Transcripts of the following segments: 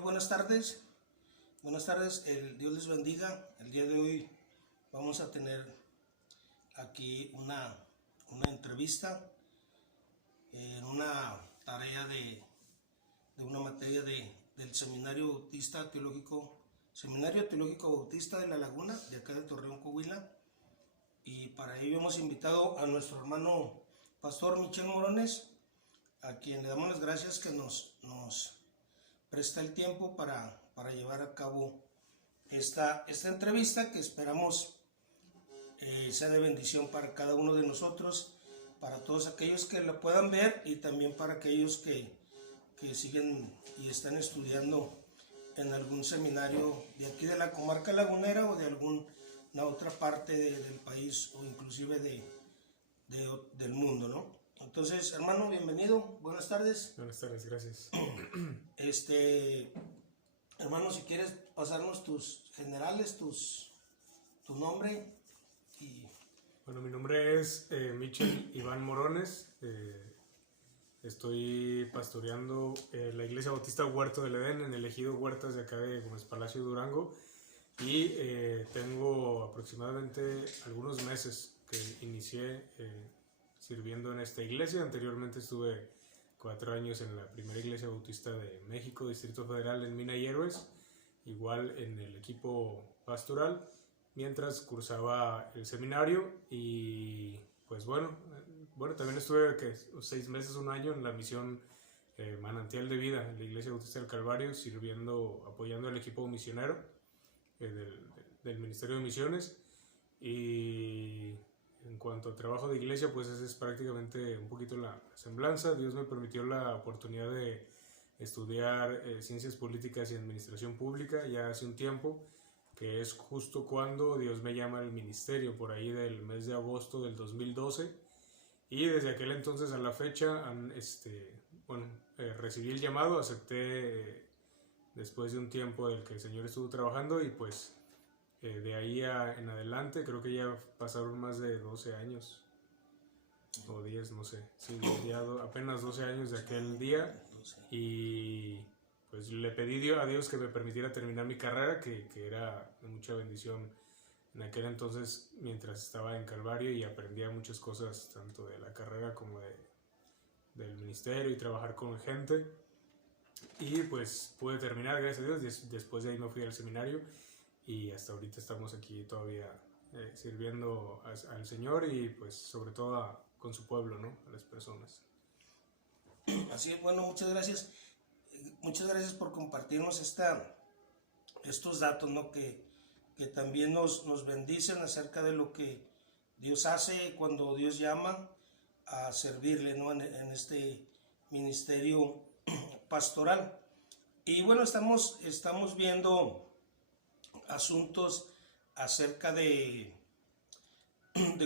muy buenas tardes. Buenas tardes, Dios les bendiga. El día de hoy vamos a tener aquí una entrevista en una tarea de una materia del Seminario Teológico Bautista de La Laguna, de acá de Torreón, Coahuila. Y para ello hemos invitado a nuestro hermano Pastor Michel Morones, a quien le damos las gracias que nos presta el tiempo para llevar a cabo esta entrevista, que esperamos sea de bendición para cada uno de nosotros, para todos aquellos que la puedan ver y también para aquellos que siguen y están estudiando en algún seminario de aquí de la comarca lagunera o de alguna otra parte del país o inclusive del mundo, ¿no? Entonces, hermano, bienvenido, buenas tardes. Buenas tardes, gracias. Hermano, si quieres pasarnos tus generales, tu nombre y... Bueno, mi nombre es Michel Iván Morones. Estoy pastoreando la Iglesia Bautista Huerto del Edén en el ejido Huertas de acá de Gómez Palacio, Durango. Y tengo aproximadamente algunos meses que inicié sirviendo en esta iglesia. Anteriormente estuve 4 años en la primera Iglesia Bautista de México, Distrito Federal, en Mina y Héroes, igual en el equipo pastoral, mientras cursaba el seminario. Y pues bueno, también estuve 6 meses, 1 año en la misión Manantial de Vida, en la Iglesia Bautista del Calvario, apoyando al equipo misionero del Ministerio de Misiones. Y en cuanto a trabajo de iglesia, pues esa es prácticamente un poquito la semblanza. Dios me permitió la oportunidad de estudiar Ciencias Políticas y Administración Pública ya hace un tiempo, que es justo cuando Dios me llama al ministerio, por ahí del mes de agosto del 2012. Y desde aquel entonces a la fecha, recibí el llamado, acepté después de un tiempo del que el Señor estuvo trabajando, y pues de ahí en adelante creo que ya pasaron más de 12 años o 10, no sé, sí, ya apenas 12 años de aquel día. Y pues le pedí a Dios que me permitiera terminar mi carrera, que era de mucha bendición en aquel entonces mientras estaba en Calvario, y aprendía muchas cosas tanto de la carrera como del ministerio y trabajar con gente. Y pues pude terminar, gracias a Dios. Después de ahí me fui al seminario y hasta ahorita estamos aquí todavía sirviendo al Señor, y pues sobre todo con su pueblo, ¿no? A las personas. Así es, bueno, muchas gracias. Muchas gracias por compartirnos estos datos, ¿no? Que también nos bendicen acerca de lo que Dios hace cuando Dios llama a servirle, ¿no? En este ministerio pastoral. Y bueno, estamos viendo asuntos acerca de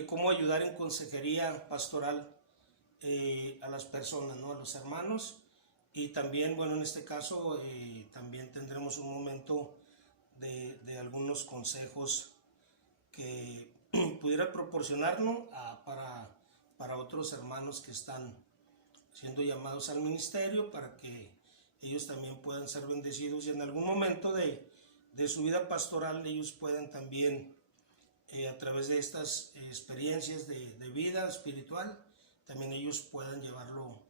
cómo ayudar en consejería pastoral a las personas, ¿no? A los hermanos. Y también, bueno, en este caso también tendremos un momento de algunos consejos que pudiera proporcionarnos para otros hermanos que están siendo llamados al ministerio, para que ellos también puedan ser bendecidos, y en algún momento de su vida pastoral ellos pueden también, a través de estas experiencias de vida espiritual, también ellos puedan llevarlo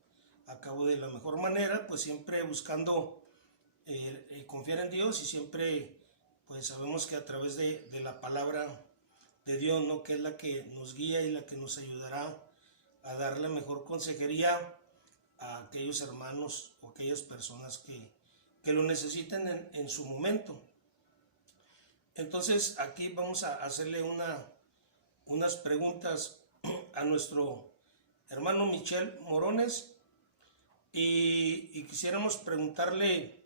a cabo de la mejor manera, pues siempre buscando confiar en Dios, y siempre pues sabemos que a través de la palabra de Dios, ¿no? Que es la que nos guía y la que nos ayudará a dar la mejor consejería a aquellos hermanos o aquellas personas que lo necesiten en su momento. Entonces aquí vamos a hacerle unas preguntas a nuestro hermano Michel Morones, y quisiéramos preguntarle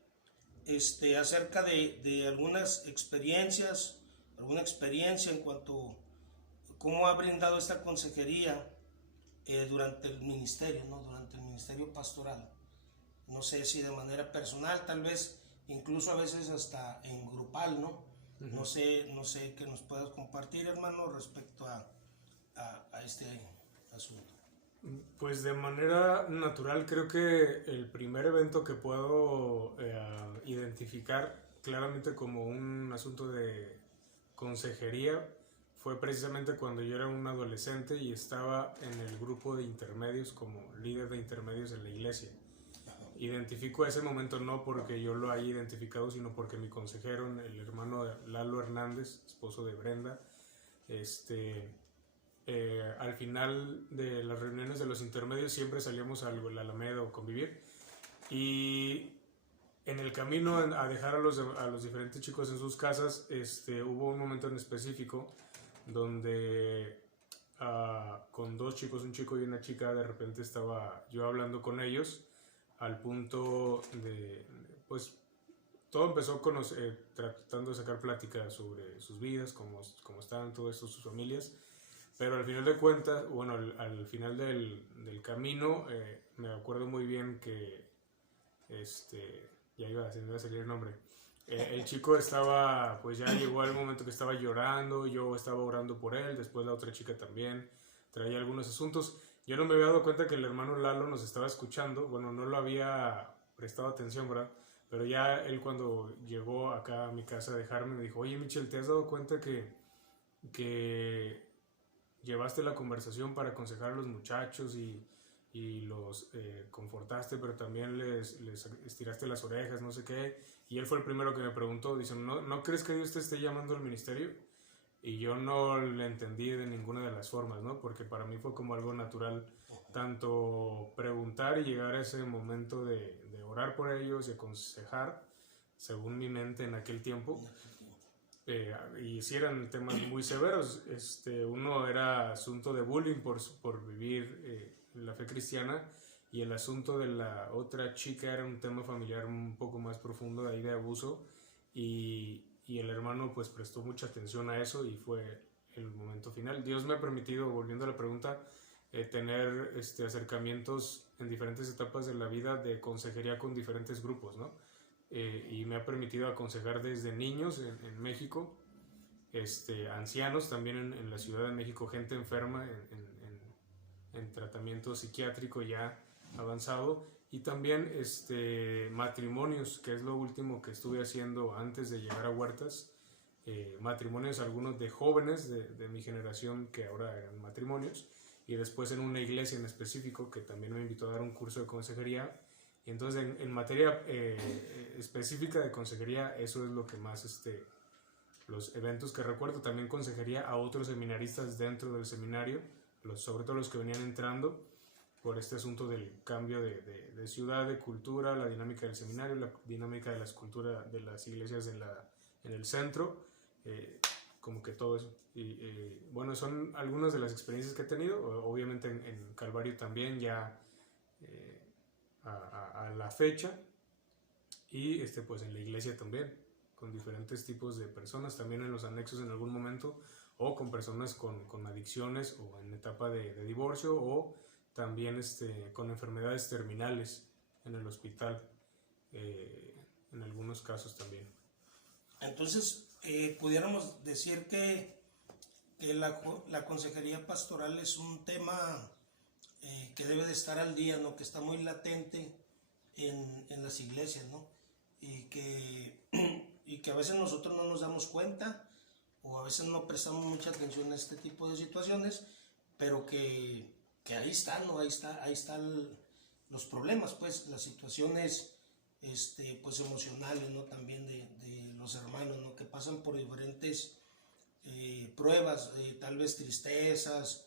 acerca de algunas experiencias, alguna experiencia en cuanto a cómo ha brindado esta consejería durante el ministerio, ¿no? Durante el ministerio pastoral. No sé si de manera personal, tal vez incluso a veces hasta en grupal, ¿no? Uh-huh. No sé qué nos puedas compartir, hermano, respecto a este asunto. Pues de manera natural creo que el primer evento que puedo identificar claramente como un asunto de consejería fue precisamente cuando yo era un adolescente y estaba en el grupo de intermedios como líder de intermedios en la iglesia. Identifico ese momento no porque yo lo haya identificado, sino porque mi consejero, el hermano Lalo Hernández, esposo de Brenda, al final de las reuniones de los intermedios siempre salíamos a la Alameda o convivir, y en el camino a dejar a los diferentes chicos en sus casas, hubo un momento en específico donde con dos chicos, un chico y una chica, de repente estaba yo hablando con ellos al punto de, pues todo empezó tratando de sacar plática sobre sus vidas, cómo estaban todo esto, sus familias. Pero al final de cuentas, bueno, al final del camino, me acuerdo muy bien que, ya se me iba a salir el nombre. El chico estaba, pues ya llegó al momento que estaba llorando, yo estaba orando por él, después la otra chica también traía algunos asuntos. Yo no me había dado cuenta que el hermano Lalo nos estaba escuchando, bueno, no lo había prestado atención, ¿verdad? Pero ya él cuando llegó acá a mi casa a dejarme me dijo, oye Michel, ¿te has dado cuenta que llevaste la conversación para aconsejar a los muchachos y los confortaste, pero también les estiraste las orejas, no sé qué? Y él fue el primero que me preguntó, dice, ¿no crees que Dios te esté llamando al ministerio? Y yo no le entendí de ninguna de las formas, ¿no? Porque para mí fue como algo natural, tanto preguntar y llegar a ese momento de orar por ellos y aconsejar, según mi mente en aquel tiempo. Y sí eran temas muy severos. Uno era asunto de bullying por vivir la fe cristiana, y el asunto de la otra chica era un tema familiar un poco más profundo, de ahí de abuso, y el hermano pues prestó mucha atención a eso y fue el momento final. Dios me ha permitido, volviendo a la pregunta, tener acercamientos en diferentes etapas de la vida de consejería con diferentes grupos, ¿no? Y me ha permitido aconsejar desde niños en México, ancianos también en la Ciudad de México, gente enferma en tratamiento psiquiátrico ya avanzado, y también matrimonios, que es lo último que estuve haciendo antes de llegar a Huertas. Matrimonios, algunos de jóvenes de mi generación que ahora eran matrimonios, y después en una iglesia en específico que también me invitó a dar un curso de consejería. Y entonces en materia específica de consejería, eso es lo que más, los eventos que recuerdo. También consejería a otros seminaristas dentro del seminario, sobre todo los que venían entrando por este asunto del cambio de ciudad, de cultura, la dinámica del seminario, la dinámica de las culturas de las iglesias en el centro, como que todo eso. Y bueno, son algunas de las experiencias que he tenido, obviamente en Calvario también ya a la fecha, y pues en la iglesia también, con diferentes tipos de personas, también en los anexos en algún momento, o con personas con adicciones o en etapa de divorcio, o también con enfermedades terminales en el hospital, en algunos casos también. Entonces, pudiéramos decir que la consejería pastoral es un tema que debe de estar al día, ¿no? Que está muy latente en las iglesias, ¿no? Y que a veces nosotros no nos damos cuenta, o a veces no prestamos mucha atención a este tipo de situaciones, pero que ahí están, ¿no? Ahí están los problemas, pues, las situaciones pues emocionales, ¿no? También de los hermanos, ¿no? Que pasan por diferentes pruebas, tal vez tristezas,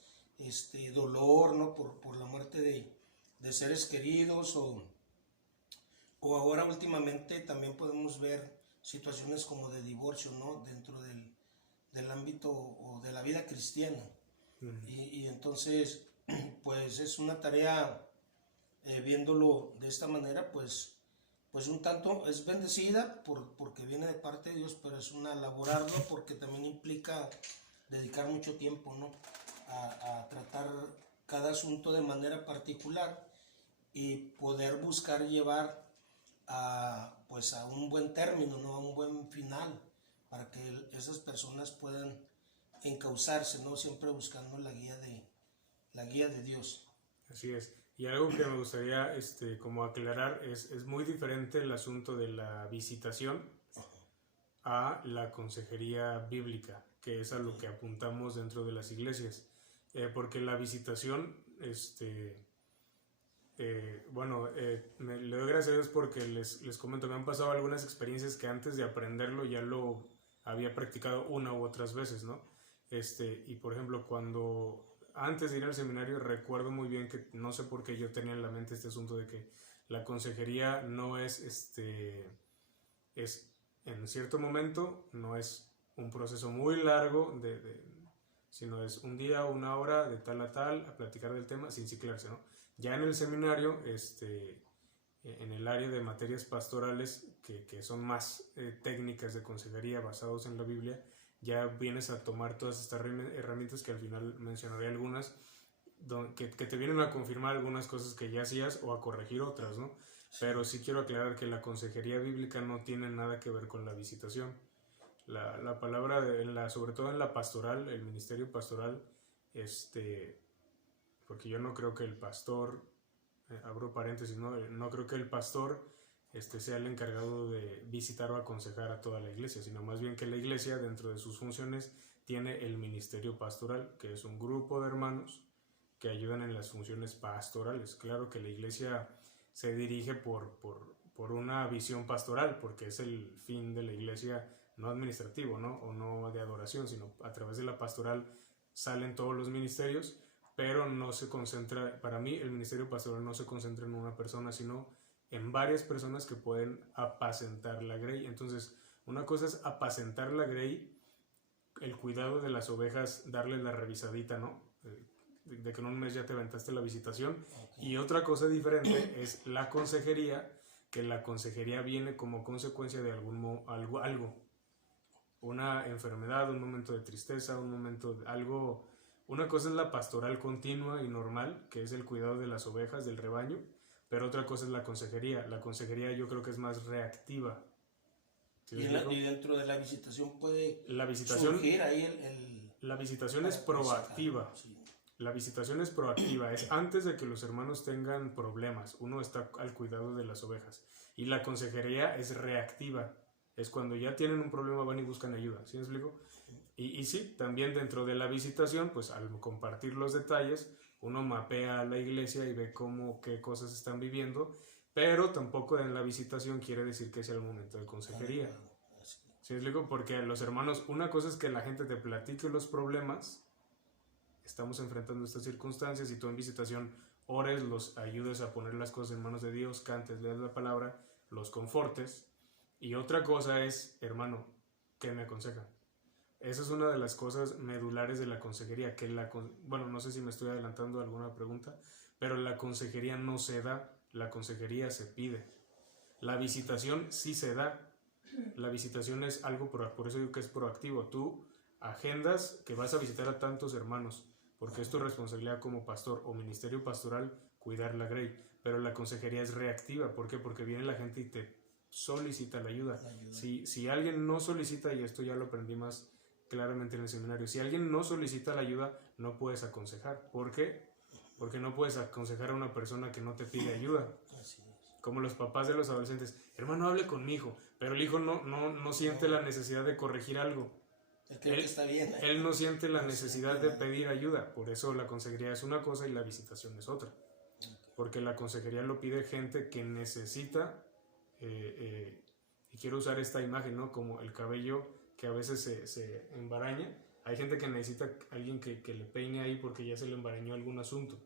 dolor, ¿no? Por la muerte de seres queridos, o ahora últimamente también podemos ver situaciones como de divorcio, ¿no? Dentro del ámbito o de la vida cristiana. Y entonces, pues es una tarea, viéndolo de esta manera, pues un tanto es bendecida porque viene de parte de Dios, pero es una labor ardua porque también implica dedicar mucho tiempo, ¿no? A tratar cada asunto de manera particular y poder buscar llevar pues a un buen término, ¿no? A un buen final, para que esas personas puedan encauzarse, ¿no? Siempre buscando la guía de Dios. Así es. Y algo que me gustaría como aclarar es muy diferente el asunto de la visitación a la consejería bíblica, que es a lo que apuntamos dentro de las iglesias. Porque la visitación, le doy gracias a Dios porque les comento, me han pasado algunas experiencias que antes de aprenderlo ya lo había practicado una u otras veces, ¿no? Y por ejemplo, antes de ir al seminario recuerdo muy bien que no sé por qué yo tenía en la mente este asunto de que la consejería no es en cierto momento, no es un proceso muy largo sino es un día o una hora de tal a tal a platicar del tema sin ciclarse, ¿no? Ya en el seminario, en el área de materias pastorales que son más técnicas de consejería basados en la Biblia, ya vienes a tomar todas estas herramientas que al final mencionaré algunas, que te vienen a confirmar algunas cosas que ya hacías o a corregir otras, ¿no? Pero sí quiero aclarar que la consejería bíblica no tiene nada que ver con la visitación. La palabra, sobre todo en la pastoral, el ministerio pastoral, porque yo no creo que el pastor, abro paréntesis, no creo que el pastor sea el encargado de visitar o aconsejar a toda la iglesia, sino más bien que la iglesia, dentro de sus funciones, tiene el ministerio pastoral, que es un grupo de hermanos que ayudan en las funciones pastorales. Claro que la iglesia se dirige por una visión pastoral, porque es el fin de la iglesia, no administrativo, ¿no? O no de adoración, sino a través de la pastoral salen todos los ministerios, pero no se concentra, para mí el ministerio pastoral no se concentra en una persona, sino en varias personas que pueden apacentar la grey. Entonces, una cosa es apacentar la grey, el cuidado de las ovejas, darle la revisadita, ¿no? De que en un mes ya te aventaste la visitación. Okay. Y otra cosa diferente es la consejería, que la consejería viene como consecuencia de algo, una enfermedad, un momento de tristeza, un momento de algo. Una cosa es la pastoral continua y normal, que es el cuidado de las ovejas, del rebaño, pero otra cosa es la consejería. La consejería yo creo que es más reactiva. ¿Sí? Y dentro de la visitación puede surgir ahí La visitación es proactiva. Sí. La visitación es proactiva, es antes de que los hermanos tengan problemas, uno está al cuidado de las ovejas. Y la consejería es reactiva, es cuando ya tienen un problema van y buscan ayuda, ¿sí me explico? Y sí, también dentro de la visitación, pues al compartir los detalles, uno mapea a la iglesia y ve qué cosas están viviendo, pero tampoco en la visitación quiere decir que sea el momento de consejería. ¿Sí me explico? Porque los hermanos, una cosa es que la gente te platique los problemas, estamos enfrentando estas circunstancias y tú en visitación ores, los ayudes a poner las cosas en manos de Dios, cantes, leas la palabra, los confortes. Y otra cosa es, hermano, ¿qué me aconseja? Esa es una de las cosas medulares de la consejería, no sé si me estoy adelantando a alguna pregunta, pero la consejería no se da, la consejería se pide. La visitación sí se da, la visitación es algo, por eso digo que es proactivo. Tú agendas que vas a visitar a tantos hermanos, porque es tu responsabilidad como pastor o ministerio pastoral cuidar la grey, pero la consejería es reactiva. ¿Por qué? Porque viene la gente y te solicita la ayuda. Si alguien no solicita, y esto ya lo aprendí más claramente en el seminario, si alguien no solicita la ayuda, no puedes aconsejar. ¿Por qué? Porque no puedes aconsejar a una persona que no te pide ayuda. Como los papás de los adolescentes, hermano, hable con mi hijo, pero el hijo no siente la necesidad de corregir algo. Él está bien. Él no siente la necesidad de pedir ayuda, por eso la consejería es una cosa y la visitación es otra. Porque la consejería lo pide gente que necesita, y quiero usar esta imagen, ¿no? Como el cabello que a veces se embaraña. Hay gente que necesita a alguien que le peine ahí porque ya se le embarañó algún asunto,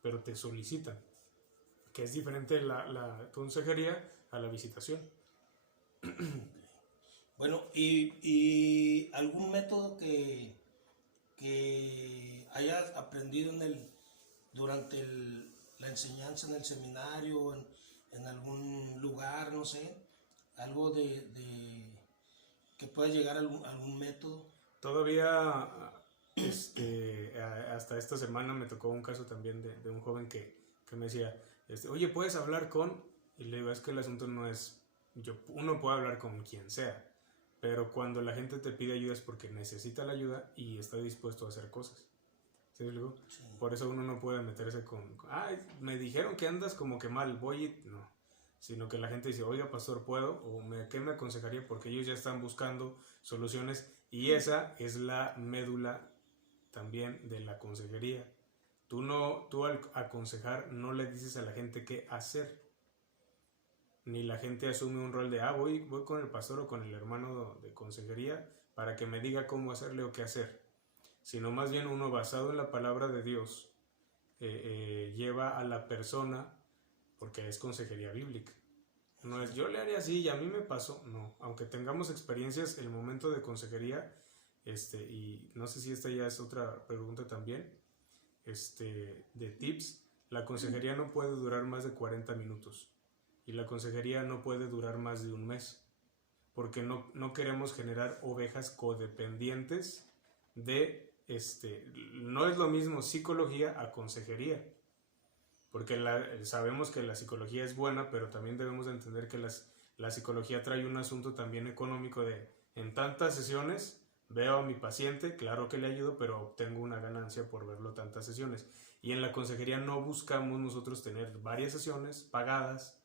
pero te solicitan, que es diferente la consejería a la visitación. Bueno, y algún método que hayas aprendido durante la enseñanza en el seminario, en algún lugar, no sé, algo que pueda llegar a algún método. Todavía hasta esta semana me tocó un caso también de un joven que me decía, oye, ¿puedes hablar con? Y le digo, es que el asunto no es, uno puede hablar con quien sea, pero cuando la gente te pide ayuda es porque necesita la ayuda y está dispuesto a hacer cosas. ¿Sí me explico? Sí. Por eso uno no puede meterse ay, me dijeron que andas como que mal, voy y... No. Sino que la gente dice, oiga, pastor, ¿puedo? O ¿qué me aconsejaría? Porque ellos ya están buscando soluciones y esa es la médula también de la consejería. Tú al aconsejar no le dices a la gente qué hacer, ni la gente asume un rol de, voy con el pastor o con el hermano de consejería para que me diga cómo hacerle o qué hacer, sino más bien uno basado en la palabra de Dios lleva a la persona, porque es consejería bíblica. No es yo le haría así y a mí me pasó, no, aunque tengamos experiencias en el momento de consejería, y no sé si esta ya es otra pregunta también, de tips, la consejería no puede durar más de 40 minutos y la consejería no puede durar más de un mes, porque no queremos generar ovejas codependientes de, no es lo mismo psicología a consejería, porque sabemos que la psicología es buena, pero también debemos de entender que la psicología trae un asunto también económico de, en tantas sesiones veo a mi paciente, claro que le ayudo, pero obtengo una ganancia por verlo tantas sesiones. Y en la consejería no buscamos nosotros tener varias sesiones pagadas,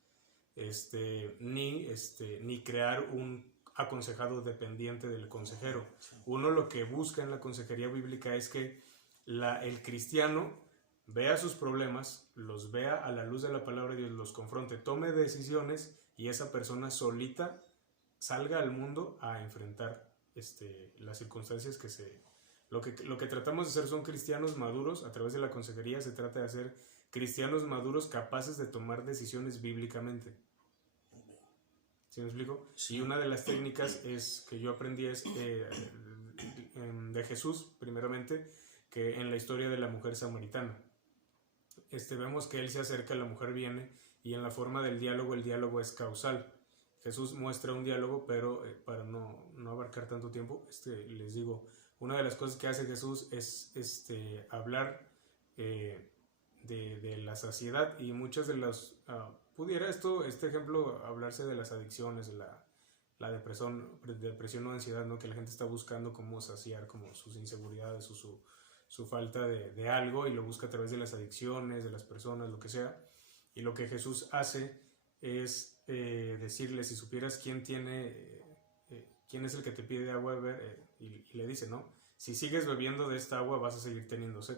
ni crear un aconsejado dependiente del consejero. Uno lo que busca en la consejería bíblica es que el cristiano vea sus problemas, los vea a la luz de la palabra de Dios, los confronte, tome decisiones y esa persona solita salga al mundo a enfrentar las circunstancias lo que tratamos de hacer son cristianos maduros. A través de la consejería se trata de hacer cristianos maduros capaces de tomar decisiones bíblicamente. ¿Sí me explico? Sí. Y una de las técnicas que yo aprendí es de Jesús, primeramente, que en la historia de la mujer samaritana. Vemos que él se acerca, la mujer viene, y en la forma del diálogo, el diálogo es causal. Jesús muestra un diálogo, pero para no abarcar tanto tiempo, les digo, una de las cosas que hace Jesús es hablar de la saciedad, y muchas de las... pudiera este ejemplo hablarse de las adicciones, de la depresión o ansiedad, ¿no? Que la gente está buscando cómo saciar como sus inseguridades o su falta de algo, y lo busca a través de las adicciones, de las personas, lo que sea. Y lo que Jesús hace es decirle, si supieras quién es el que te pide agua a beber, y le dice, ¿no? Si sigues bebiendo de esta agua vas a seguir teniendo sed.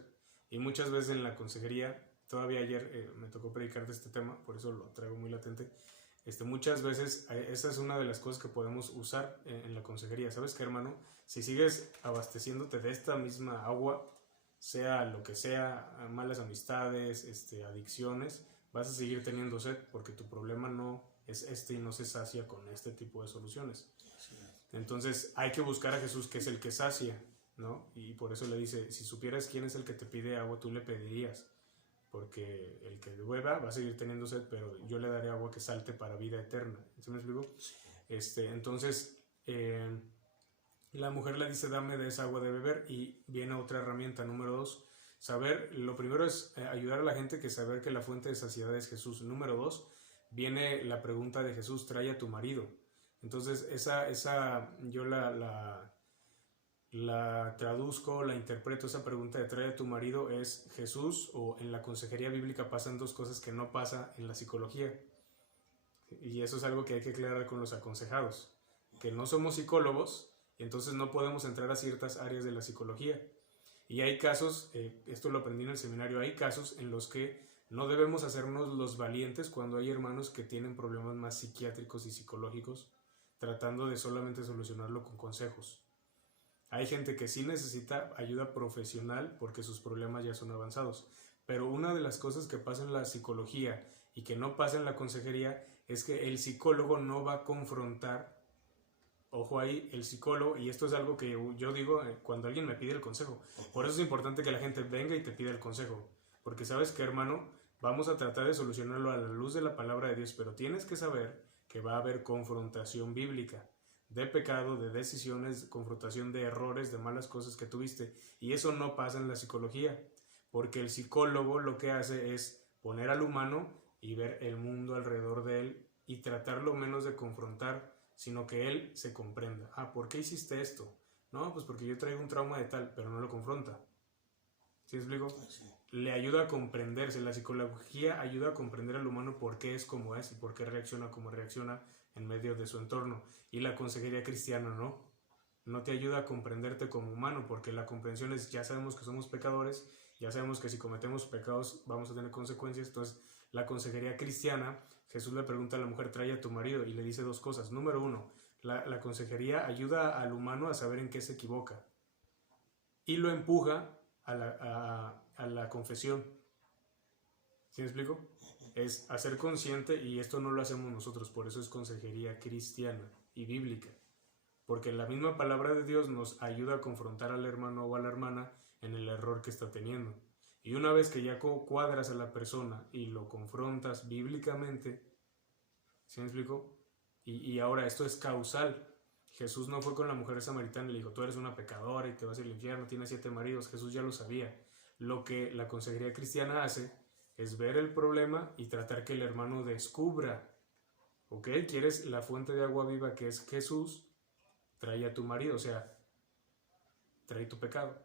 Y muchas veces en la consejería, todavía ayer me tocó predicar de este tema, por eso lo traigo muy latente. Muchas veces esa es una de las cosas que podemos usar en la consejería. ¿Sabes qué, hermano? Si sigues abasteciéndote de esta misma agua, sea lo que sea, malas amistades, adicciones, vas a seguir teniendo sed, porque tu problema no es y no se sacia con este tipo de soluciones. Entonces hay que buscar a Jesús, que es el que sacia, ¿no? Y por eso le dice, si supieras quién es el que te pide agua, tú le pedirías, porque el que beba va a seguir teniendo sed, pero yo le daré agua que salte para vida eterna. ¿Sí me explico? Entonces la mujer le dice, dame de esa agua de beber, y viene otra herramienta, número 2, lo primero es ayudar a la gente que saber que la fuente de saciedad es Jesús. Número 2, viene la pregunta de Jesús, trae a tu marido. Entonces esa yo la traduzco, la interpreto, esa pregunta de trae a tu marido es Jesús, o en la consejería bíblica pasan dos cosas que no pasa en la psicología, y eso es algo que hay que aclarar con los aconsejados, que no somos psicólogos, y entonces no podemos entrar a ciertas áreas de la psicología. Y hay casos, esto lo aprendí en el seminario, hay casos en los que no debemos hacernos los valientes cuando hay hermanos que tienen problemas más psiquiátricos y psicológicos, tratando de solamente solucionarlo con consejos. Hay gente que sí necesita ayuda profesional porque sus problemas ya son avanzados. Pero una de las cosas que pasa en la psicología y que no pasa en la consejería es que el psicólogo no va a confrontar. Ojo ahí, el psicólogo, y esto es algo que yo digo cuando alguien me pide el consejo. Por eso es importante que la gente venga y te pida el consejo. Porque sabes que, hermano, vamos a tratar de solucionarlo a la luz de la palabra de Dios, pero tienes que saber que va a haber confrontación bíblica de pecado, de decisiones, confrontación de errores, de malas cosas que tuviste. Y eso no pasa en la psicología, porque el psicólogo lo que hace es poner al humano y ver el mundo alrededor de él y tratarlo menos de confrontar, sino que él se comprenda. ¿Por qué hiciste esto? No, pues porque yo traigo un trauma de tal, pero no lo confronta. ¿Sí me explico? Sí. Le ayuda a comprenderse. La psicología ayuda a comprender al humano por qué es como es y por qué reacciona como reacciona en medio de su entorno. Y la consejería cristiana no te ayuda a comprenderte como humano, porque la comprensión es, ya sabemos que somos pecadores, ya sabemos que si cometemos pecados vamos a tener consecuencias. Entonces la consejería cristiana, Jesús le pregunta a la mujer, trae a tu marido, y le dice dos cosas. Número uno, la consejería ayuda al humano a saber en qué se equivoca y lo empuja a la confesión. ¿Sí me explico? Es hacer consciente, y esto no lo hacemos nosotros, por eso es consejería cristiana y bíblica, porque la misma palabra de Dios nos ayuda a confrontar al hermano o a la hermana en el error que está teniendo. Y una vez que ya cuadras a la persona y lo confrontas bíblicamente, ¿sí me explico? Y ahora esto es causal. Jesús no fue con la mujer samaritana y le dijo, tú eres una pecadora y te vas al infierno, tienes 7 maridos. Jesús ya lo sabía. Lo que la consejería cristiana hace es ver el problema y tratar que el hermano descubra, ¿ok? ¿Quieres la fuente de agua viva que es Jesús? Trae a tu marido, o sea, trae tu pecado.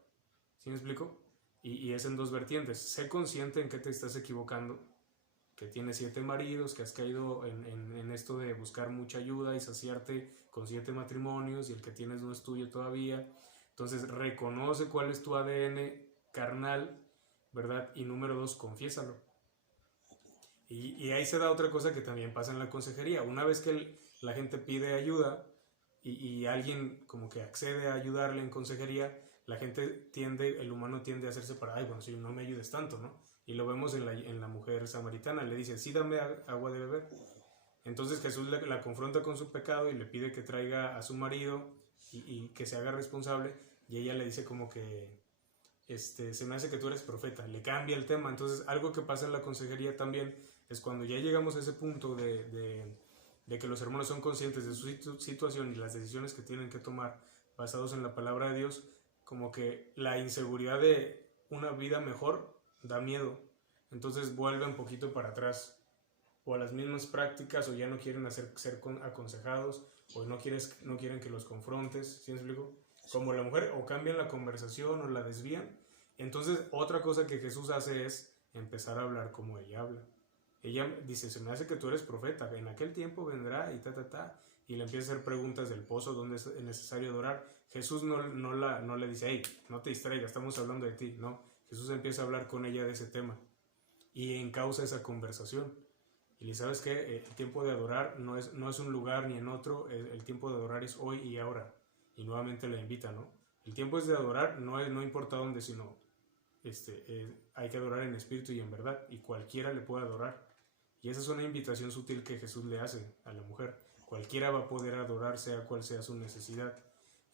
¿Sí me explico? Y es en dos vertientes. Sé consciente en que te estás equivocando, que tienes 7 maridos, que has caído en esto de buscar mucha ayuda y saciarte con 7 matrimonios y el que tienes no es tuyo todavía. Entonces reconoce cuál es tu ADN carnal, ¿verdad? Y número 2, confiésalo. Y ahí se da otra cosa que también pasa en la consejería. Una vez que la gente pide ayuda y alguien como que accede a ayudarle en consejería, la gente el humano tiende a hacerse para, ay, bueno, si no me ayudes tanto, ¿no? Y lo vemos en la mujer samaritana, le dice, sí, dame agua de beber. Entonces Jesús la confronta con su pecado y le pide que traiga a su marido y que se haga responsable, y ella le dice como que, se me hace que tú eres profeta, le cambia el tema. Entonces algo que pasa en la consejería también es cuando ya llegamos a ese punto de que los hermanos son conscientes de su situación y las decisiones que tienen que tomar basados en la palabra de Dios, como que la inseguridad de una vida mejor da miedo. Entonces vuelven un poquito para atrás o a las mismas prácticas, o ya no quieren ser aconsejados, o no quieren que los confrontes. ¿Sí me explico? Como la mujer, o cambian la conversación o la desvían. Entonces otra cosa que Jesús hace es empezar a hablar como ella habla. Ella dice, se me hace que tú eres profeta, en aquel tiempo vendrá y y le empieza a hacer preguntas del pozo, donde es necesario adorar. Jesús no le dice, hey, no te distraigas, estamos hablando de ti. No, Jesús empieza a hablar con ella de ese tema y encausa esa conversación. Y le sabes que el tiempo de adorar no es un lugar ni en otro, el tiempo de adorar es hoy y ahora. Y nuevamente la invita, ¿no? El tiempo es de adorar, no importa dónde, sino hay que adorar en espíritu y en verdad, y cualquiera le puede adorar. Y esa es una invitación sutil que Jesús le hace a la mujer. Cualquiera va a poder adorar, sea cual sea su necesidad.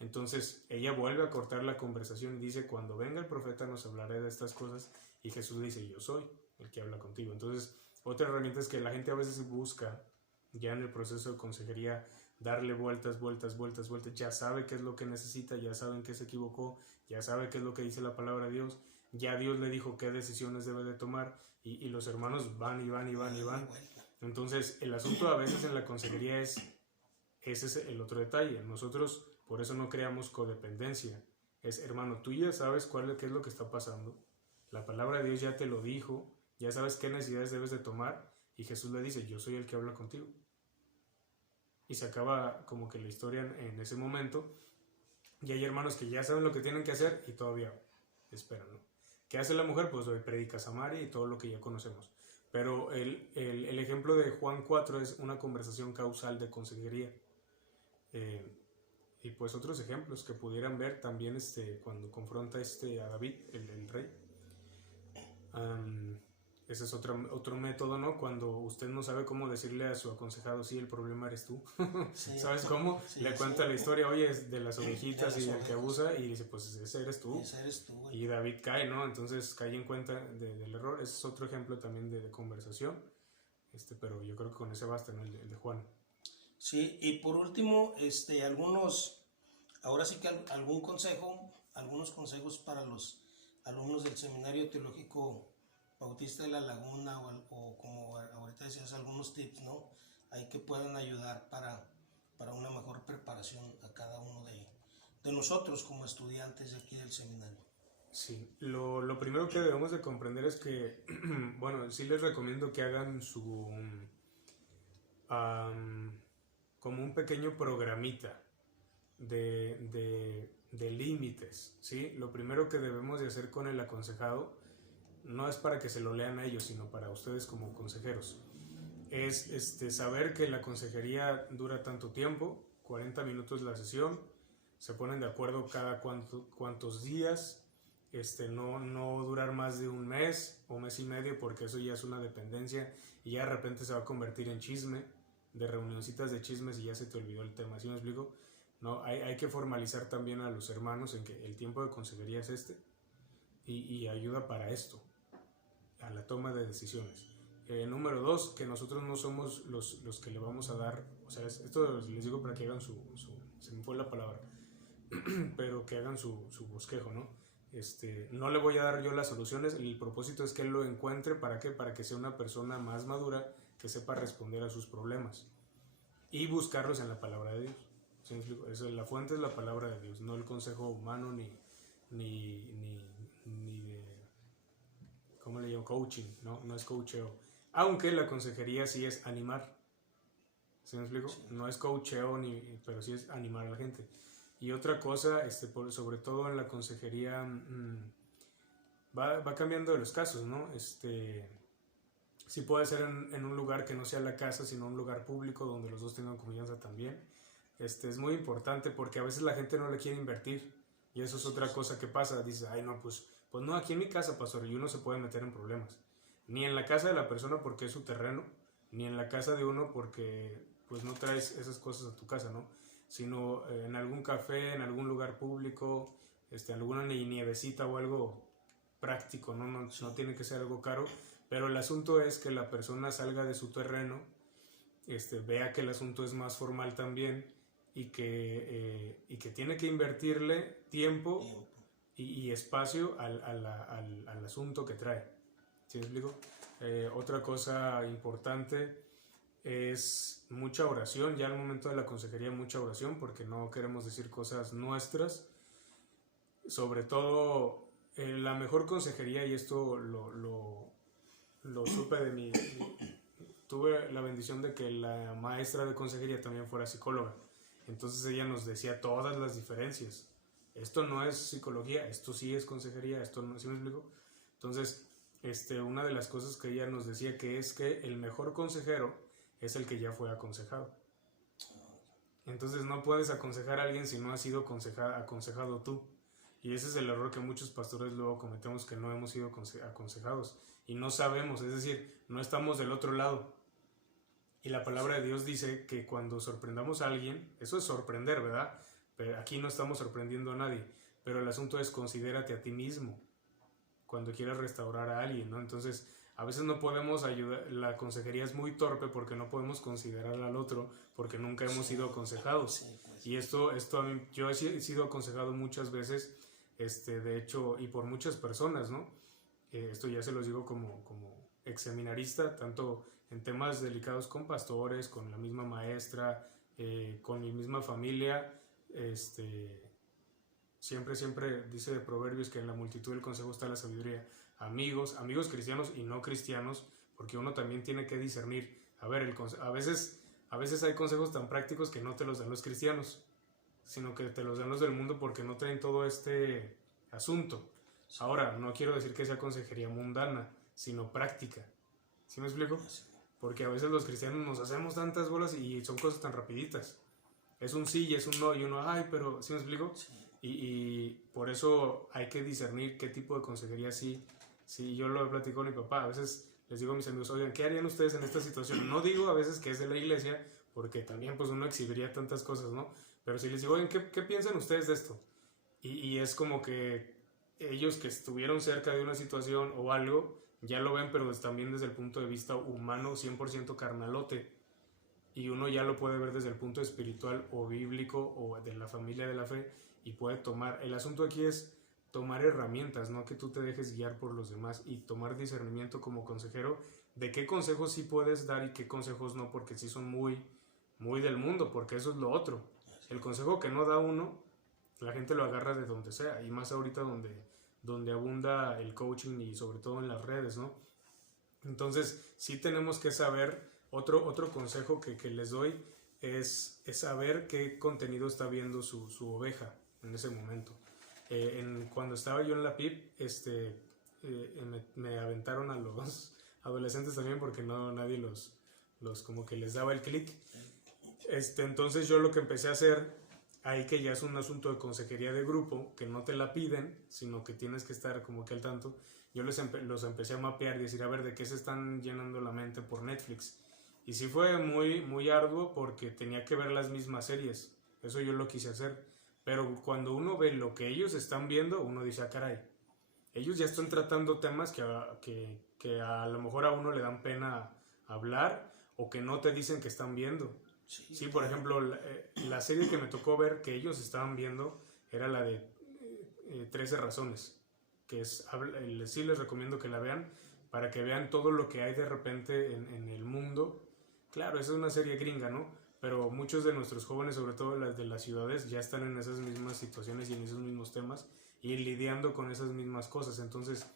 Entonces ella vuelve a cortar la conversación y dice, cuando venga el profeta nos hablaré de estas cosas. Y Jesús le dice, yo soy el que habla contigo. Entonces otra herramienta es que la gente a veces busca, ya en el proceso de consejería, darle vueltas, ya sabe qué es lo que necesita, ya saben que se equivocó, ya sabe qué es lo que dice la palabra de Dios, ya Dios le dijo qué decisiones debe de tomar, y los hermanos van. Entonces el asunto a veces en la consejería ese es el otro detalle. Nosotros por eso no creamos codependencia. Es, hermano, tú ya sabes qué es lo que está pasando, la palabra de Dios ya te lo dijo, ya sabes qué necesidades debes de tomar, y Jesús le dice, yo soy el que habla contigo. Y se acaba como que la historia en ese momento, y hay hermanos que ya saben lo que tienen que hacer y todavía esperan, ¿no? ¿Qué hace la mujer? Pues hoy predica Samaria y todo lo que ya conocemos. Pero el ejemplo de Juan 4 es una conversación causal de consejería. Y pues otros ejemplos que pudieran ver también cuando confronta a David, el rey. Ese es otro método, ¿no? Cuando usted no sabe cómo decirle a su aconsejado, sí, el problema eres tú. Sí. ¿Sabes cómo? Sí, le cuenta la historia, oye, es de las ovejitas y del que abusa, y dice, pues ese eres tú. Y David cae, ¿no? Entonces cae en cuenta del error. Ese es otro ejemplo también de conversación. Pero yo creo que con ese basta, ¿no? El de Juan. Sí, y por último, ahora sí que algunos consejos para los alumnos del Seminario Teológico Bautista de La Laguna, o como ahorita decías, algunos tips, ¿no? Ahí que puedan ayudar para una mejor preparación a cada uno de nosotros como estudiantes de aquí del seminario. Sí, lo primero que debemos de comprender es que, bueno, sí les recomiendo que hagan am, como un pequeño programita de límites, ¿sí? Lo primero que debemos de hacer con el aconsejado no es para que se lo lean a ellos, sino para ustedes como consejeros. Es saber que la consejería dura tanto tiempo, 40 minutos la sesión, se ponen de acuerdo cada cuántos días, no durar más de un mes o mes y medio, porque eso ya es una dependencia y ya de repente se va a convertir en chisme, de reunioncitas de chismes y ya se te olvidó el tema. ¿Sí me explico? No, hay que formalizar también a los hermanos en que el tiempo de consejería es y ayuda para esto, a la toma de decisiones. Número 2, que nosotros no somos los que le vamos a dar, o sea, esto les digo para que hagan se me fue la palabra, pero que hagan su bosquejo, ¿no? No le voy a dar yo las soluciones, el propósito es que él lo encuentre, ¿para qué? Para que sea una persona más madura, que sepa responder a sus problemas y buscarlos en la palabra de Dios. ¿Sí me explico? Eso, la fuente es la palabra de Dios, no el consejo humano ni de, ¿cómo le llamo? Coaching, ¿no? No es coacheo. Aunque la consejería sí es animar. ¿Sí me explico? Sí. No es coacheo, pero sí es animar a la gente. Y otra cosa, sobre todo en la consejería, va cambiando de los casos, ¿no? Sí puede ser en un lugar que no sea la casa, sino un lugar público donde los dos tengan confianza también. Es muy importante porque a veces la gente no le quiere invertir. Y eso es otra cosa que pasa. Dice, ay, no, pues no, aquí en mi casa, pastor, y uno se puede meter en problemas. Ni en la casa de la persona porque es su terreno, ni en la casa de uno porque pues no traes esas cosas a tu casa, ¿no? Sino en algún café, en algún lugar público, alguna nievecita o algo práctico, ¿no? No tiene que ser algo caro, pero el asunto es que la persona salga de su terreno, vea que el asunto es más formal también y que tiene que invertirle tiempo y espacio al asunto que trae. ¿Sí me explico? Otra cosa importante es mucha oración, ya al momento de la consejería mucha oración, porque no queremos decir cosas nuestras. Sobre todo, la mejor consejería, y esto lo supe tuve la bendición de que la maestra de consejería también fuera psicóloga. Entonces ella nos decía todas las diferencias. Esto no es psicología, esto sí es consejería, esto no, ¿sí me explico? Entonces, una de las cosas que ella nos decía que es que el mejor consejero es el que ya fue aconsejado. Entonces no puedes aconsejar a alguien si no has sido aconsejado tú. Y ese es el error que muchos pastores luego cometemos, que no hemos sido aconsejados y no sabemos, es decir, no estamos del otro lado. Y la palabra de Dios dice que cuando sorprendamos a alguien, eso es sorprender, ¿verdad? Pero aquí no estamos sorprendiendo a nadie, pero el asunto es considérate a ti mismo cuando quieras restaurar a alguien, ¿no? Entonces, a veces no podemos ayudar, la consejería es muy torpe porque no podemos considerar al otro porque nunca hemos sido aconsejados. Y esto a mí, yo he sido aconsejado muchas veces, de hecho, y por muchas personas, ¿no? Esto ya se los digo como ex seminarista, tanto en temas delicados con pastores, con la misma maestra, con mi misma familia, siempre dice de Proverbios que en la multitud del consejo está la sabiduría. Amigos cristianos y no cristianos, porque uno también tiene que discernir. A ver, a veces hay consejos tan prácticos que no te los dan los cristianos, sino que te los dan los del mundo porque no traen todo este asunto. Ahora, no quiero decir que sea consejería mundana, sino práctica. ¿Sí me explico? Porque a veces los cristianos nos hacemos tantas bolas y son cosas tan rapiditas. Es un sí y es un no y uno, ay, pero ¿sí me explico? Sí. Y por eso hay que discernir qué tipo de consejería sí. Yo lo he platicado con mi papá. A veces les digo a mis amigos, oigan, ¿qué harían ustedes en esta situación? No digo a veces que es de la iglesia, porque también pues uno exhibiría tantas cosas, ¿no? Pero si les digo, oigan, ¿qué piensan ustedes de esto? Y es como que ellos que estuvieron cerca de una situación o algo, ya lo ven, pero también desde el punto de vista humano, 100% carnalote. Y uno ya lo puede ver desde el punto espiritual o bíblico o de la familia de la fe y puede tomar. El asunto aquí es tomar herramientas, no que tú te dejes guiar por los demás, y tomar discernimiento como consejero de qué consejos sí puedes dar y qué consejos no, porque sí son muy, muy del mundo, porque eso es lo otro. El consejo que no da uno, la gente lo agarra de donde sea, y más ahorita donde donde abunda el coaching y sobre todo en las redes, ¿no? Entonces, sí tenemos que saber, otro consejo que les doy es saber qué contenido está viendo su oveja en ese momento. Cuando estaba yo en la PIB, me aventaron a los adolescentes también porque no nadie los como que les daba el clic. Entonces yo lo que empecé a hacer, ahí que ya es un asunto de consejería de grupo, que no te la piden, sino que tienes que estar como que al tanto, yo los empecé a mapear y decir, a ver, ¿de qué se están llenando la mente por Netflix? Y sí fue muy, muy arduo porque tenía que ver las mismas series, eso yo lo quise hacer, pero cuando uno ve lo que ellos están viendo, uno dice, ah, caray, ellos ya están tratando temas que a lo mejor a uno le dan pena hablar o que no te dicen que están viendo. Sí, por ejemplo, la serie que me tocó ver que ellos estaban viendo era la de 13 razones, que sí les recomiendo que la vean para que vean todo lo que hay de repente en el mundo. Claro, esa es una serie gringa, ¿no? Pero muchos de nuestros jóvenes, sobre todo las de las ciudades, ya están en esas mismas situaciones y en esos mismos temas y lidiando con esas mismas cosas. Entonces,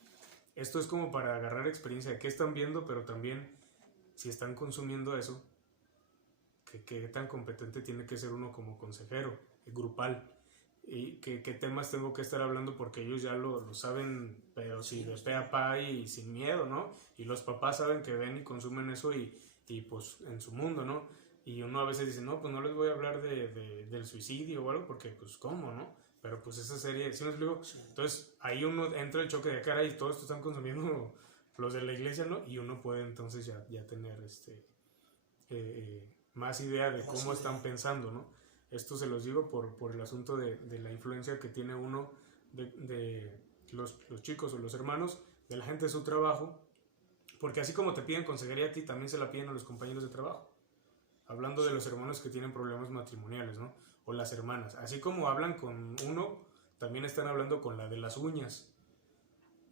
esto es como para agarrar experiencia de qué están viendo, pero también si están consumiendo eso, qué tan competente tiene que ser uno como consejero grupal y qué temas tengo que estar hablando porque ellos ya lo saben, pero sí, de pe a pa y sin miedo, ¿no? Y los papás saben que ven y consumen eso y pues en su mundo, ¿no? Y uno a veces dice, no, pues no les voy a hablar del suicidio o algo porque pues cómo, ¿no? Pero pues esa serie, ¿sí me explico? Sí. Entonces ahí uno entra el choque de cara y todo esto están consumiendo los de la iglesia, ¿no? Y uno puede entonces ya tener más idea de cómo están pensando, ¿no? Esto se los digo por el asunto de la influencia que tiene uno de los chicos o los hermanos, de la gente de su trabajo, porque así como te piden consejería a ti, también se la piden a los compañeros de trabajo. Hablando de los hermanos que tienen problemas matrimoniales, ¿no? O las hermanas. Así como hablan con uno, también están hablando con la de las uñas.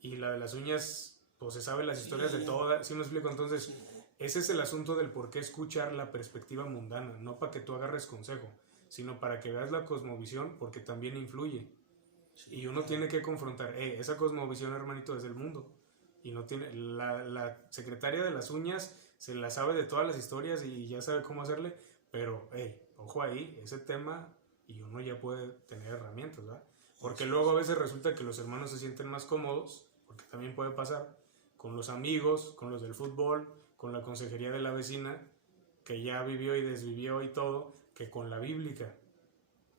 Y la de las uñas, pues se sabe las historias de todas. ¿Sí me explico? Entonces, ese es el asunto del por qué escuchar la perspectiva mundana. No para que tú agarres consejo, sino para que veas la cosmovisión, porque también influye. Y uno tiene que confrontar, esa cosmovisión, hermanito, es del mundo. Y no tiene, la secretaria de las uñas se la sabe de todas las historias y ya sabe cómo hacerle, pero ojo ahí, ese tema, y uno ya puede tener herramientas, ¿verdad? Porque luego a veces resulta que los hermanos se sienten más cómodos, porque también puede pasar, con los amigos, con los del fútbol, con la consejería de la vecina, que ya vivió y desvivió y todo, que con la bíblica.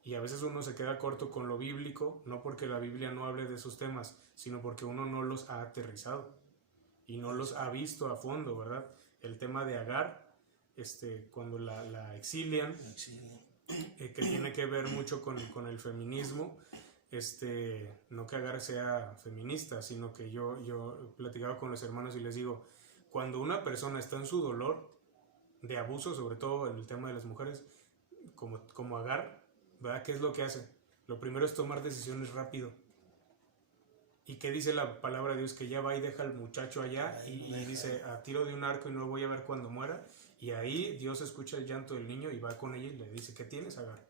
Y a veces uno se queda corto con lo bíblico, no porque la Biblia no hable de esos temas, sino porque uno no los ha aterrizado y no los ha visto a fondo, ¿verdad? El tema de Agar, cuando la exilian, que tiene que ver mucho con el feminismo, no que Agar sea feminista, sino que yo platicaba con los hermanos y les digo, cuando una persona está en su dolor de abuso, sobre todo en el tema de las mujeres, como Agar, ¿verdad? ¿Qué es lo que hace? Lo primero es tomar decisiones rápido. ¿Y qué dice la palabra de Dios? Que ya va y deja al muchacho allá y dice, a tiro de un arco y no lo voy a ver cuando muera. Y ahí Dios escucha el llanto del niño y va con ella y le dice, ¿qué tienes, Agar?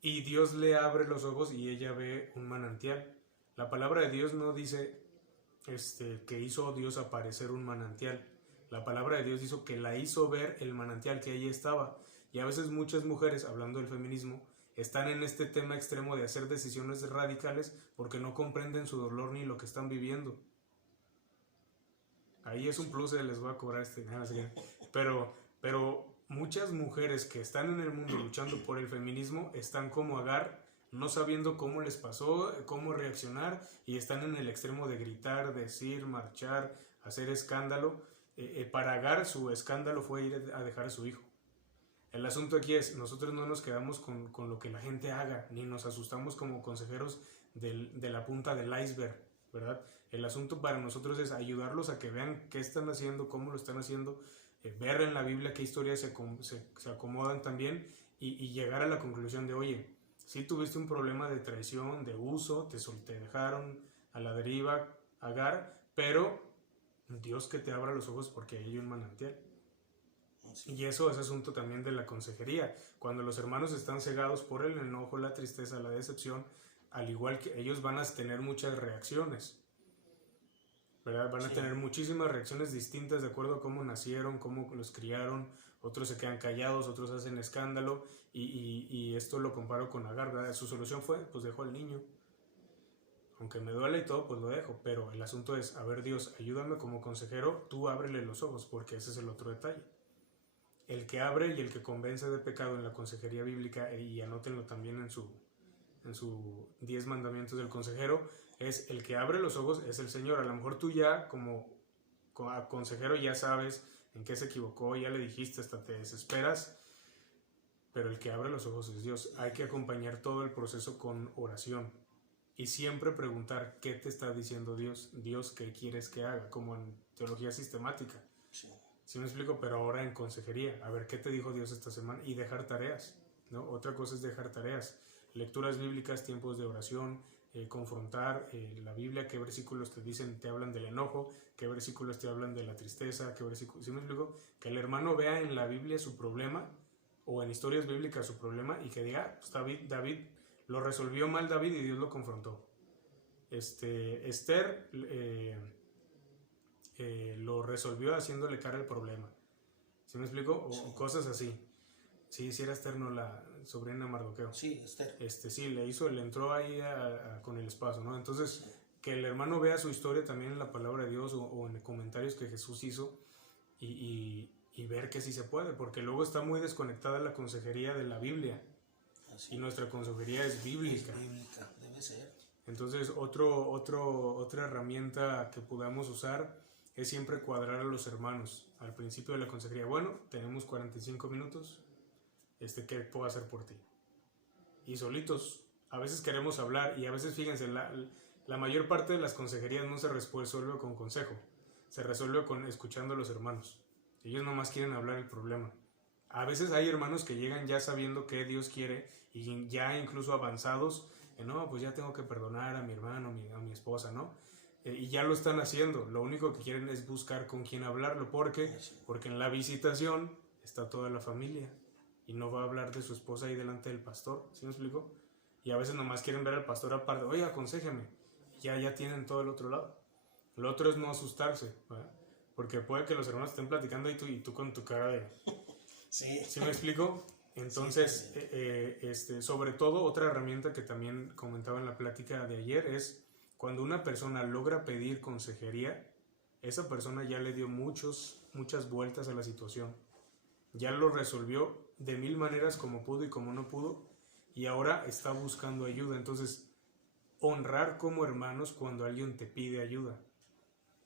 Y Dios le abre los ojos y ella ve un manantial. La palabra de Dios no dice que hizo Dios aparecer un manantial. La palabra de Dios dijo que la hizo ver el manantial que allí estaba. Y a veces muchas mujeres, hablando del feminismo, están en este tema extremo de hacer decisiones radicales porque no comprenden su dolor ni lo que están viviendo. Ahí es un plus, les voy a cobrar pero muchas mujeres que están en el mundo luchando por el feminismo están como Agar, no sabiendo cómo les pasó, cómo reaccionar, y están en el extremo de gritar, decir, marchar, hacer escándalo. Para Agar su escándalo fue ir a dejar a su hijo. El asunto aquí es, nosotros no nos quedamos con lo que la gente haga, ni nos asustamos como consejeros de la punta del iceberg, ¿verdad? El asunto para nosotros es ayudarlos a que vean qué están haciendo, cómo lo están haciendo, ver en la Biblia qué historias se acomodan también y llegar a la conclusión de, oye, si tuviste un problema de traición, de uso, te dejaron a la deriva, Agar, pero Dios que te abra los ojos porque hay un manantial. Y eso es asunto también de la consejería. Cuando los hermanos están cegados por el enojo, la tristeza, la decepción, al igual que ellos van a tener muchas reacciones, ¿verdad? Van a tener muchísimas reacciones distintas de acuerdo a cómo nacieron, cómo los criaron. Otros se quedan callados, otros hacen escándalo, y esto lo comparo con Agar, ¿verdad? Su solución fue, pues dejo al niño. Aunque me duele y todo, pues lo dejo. Pero el asunto es, a ver, Dios, ayúdame como consejero, tú ábrele los ojos, porque ese es el otro detalle. El que abre y el que convence de pecado en la consejería bíblica, y anótenlo también en su 10 mandamientos del consejero, es el que abre los ojos, es el Señor. A lo mejor tú ya como consejero ya sabes en qué se equivocó, ya le dijiste, hasta te desesperas, pero el que abre los ojos es Dios. Hay que acompañar todo el proceso con oración y siempre preguntar qué te está diciendo Dios, Dios, qué quieres que haga, como en teología sistemática. ¿Sí me explico? Pero ahora en consejería, a ver qué te dijo Dios esta semana, y dejar tareas, ¿no? Otra cosa es dejar tareas, lecturas bíblicas, tiempos de oración, confrontar la Biblia, qué versículos te dicen, te hablan del enojo, qué versículos te hablan de la tristeza, qué versículos, ¿sí me explico? Que el hermano vea en la Biblia su problema, o en historias bíblicas su problema, y que diga, pues David lo resolvió mal David y Dios lo confrontó. Esther lo resolvió haciéndole cara al problema. ¿Sí me explico? O cosas así. Sí, era Esther, no la sobrina de Mardoqueo. Sí, Esther. Sí, le entró ahí con el espacio, ¿no? Entonces, que el hermano vea su historia también en la palabra de Dios, o en comentarios que Jesús hizo, y ver que sí se puede, porque luego está muy desconectada la consejería de la Biblia. Así. Y nuestra consejería es bíblica. Es bíblica, debe ser. Entonces, otra herramienta que podamos usar es siempre cuadrar a los hermanos al principio de la consejería. Bueno, tenemos 45 minutos, ¿qué puedo hacer por ti? Y solitos, a veces queremos hablar, y a veces, fíjense, la mayor parte de las consejerías no se resuelve con consejo, se resuelve con escuchando a los hermanos. Ellos nomás quieren hablar el problema. A veces hay hermanos que llegan ya sabiendo qué Dios quiere, y ya incluso avanzados, no, pues ya tengo que perdonar a mi hermano, a mi esposa, ¿no? Y ya lo están haciendo. Lo único que quieren es buscar con quién hablarlo. ¿Por qué? Porque en la visitación está toda la familia y no va a hablar de su esposa ahí delante del pastor. ¿Sí me explico? Y a veces nomás quieren ver al pastor aparte. Oye, aconséjeme. Ya tienen todo el otro lado. Lo otro es no asustarse, ¿verdad? Porque puede que los hermanos estén platicando y tú con tu cara de... Sí. ¿Sí me explico? Entonces, sobre todo, otra herramienta que también comentaba en la plática de ayer es cuando una persona logra pedir consejería, esa persona ya le dio muchas vueltas a la situación. Ya lo resolvió de 1000 maneras, como pudo y como no pudo, y ahora está buscando ayuda. Entonces, honrar como hermanos cuando alguien te pide ayuda,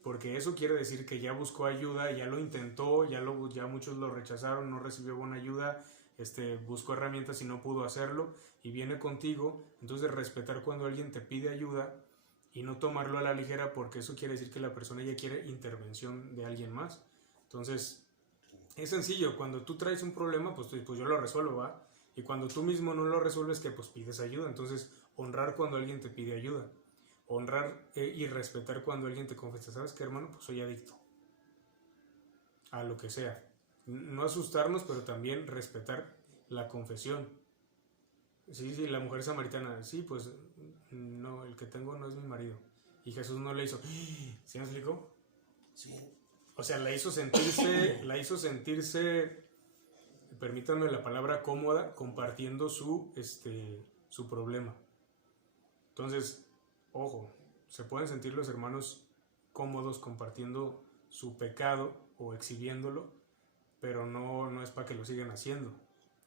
porque eso quiere decir que ya buscó ayuda, ya lo intentó, ya muchos lo rechazaron, no recibió buena ayuda, buscó herramientas y no pudo hacerlo, y viene contigo. Entonces, respetar cuando alguien te pide ayuda y no tomarlo a la ligera, porque eso quiere decir que la persona ya quiere intervención de alguien más. Entonces, es sencillo. Cuando tú traes un problema, pues yo lo resuelvo, ¿va? Y cuando tú mismo no lo resuelves, que pues pides ayuda. Entonces, honrar cuando alguien te pide ayuda. Honrar y respetar cuando alguien te confiesa, ¿sabes qué, hermano? Pues soy adicto a lo que sea. No asustarnos, pero también respetar la confesión. Sí, la mujer samaritana, sí, pues no, el que tengo no es mi marido. Y Jesús no le hizo, ¿sí me explicó? Sí. O sea, la hizo sentirse, permítanme la palabra, cómoda, compartiendo su problema. Entonces, ojo, se pueden sentir los hermanos cómodos compartiendo su pecado o exhibiéndolo, pero no es para que lo sigan haciendo.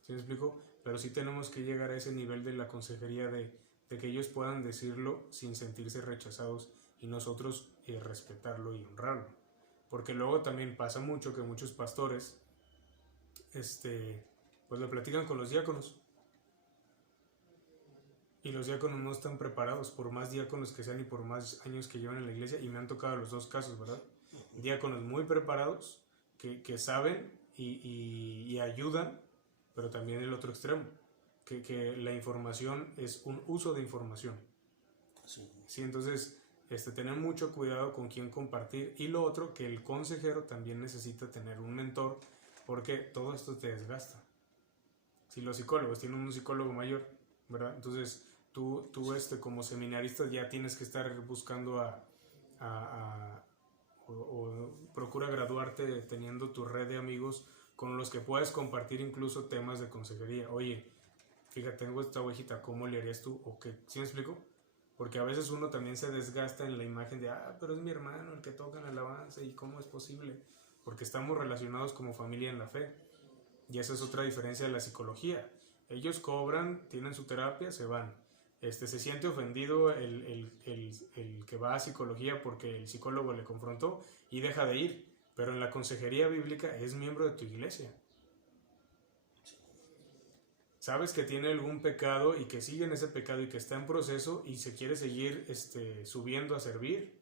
¿Sí me explico? Pero sí tenemos que llegar a ese nivel de la consejería de que ellos puedan decirlo sin sentirse rechazados, y nosotros respetarlo y honrarlo. Porque luego también pasa mucho que muchos pastores pues lo platican con los diáconos, y los diáconos no están preparados, por más diáconos que sean y por más años que llevan en la iglesia, y me han tocado los dos casos, ¿verdad? Diáconos muy preparados que saben y ayudan, pero también el otro extremo, que la información es un uso de información. Sí, entonces tener mucho cuidado con quién compartir. Y lo otro, que el consejero también necesita tener un mentor, porque todo esto te desgasta. Si los psicólogos tienen un psicólogo mayor, ¿verdad? Entonces tú como seminarista ya tienes que estar buscando o procura graduarte teniendo tu red de amigos con los que puedes compartir incluso temas de consejería. Oye, fíjate, tengo esta ovejita, ¿cómo le harías tú? ¿O qué? ¿Sí me explico? Porque a veces uno también se desgasta en la imagen de, pero es mi hermano el que toca en alabanza, ¿y cómo es posible? Porque estamos relacionados como familia en la fe. Y esa es otra diferencia de la psicología. Ellos cobran, tienen su terapia, se van. Se siente ofendido el que va a psicología porque el psicólogo le confrontó y deja de ir. Pero en la consejería bíblica es miembro de tu iglesia. Sabes que tiene algún pecado y que sigue en ese pecado y que está en proceso y se quiere seguir subiendo a servir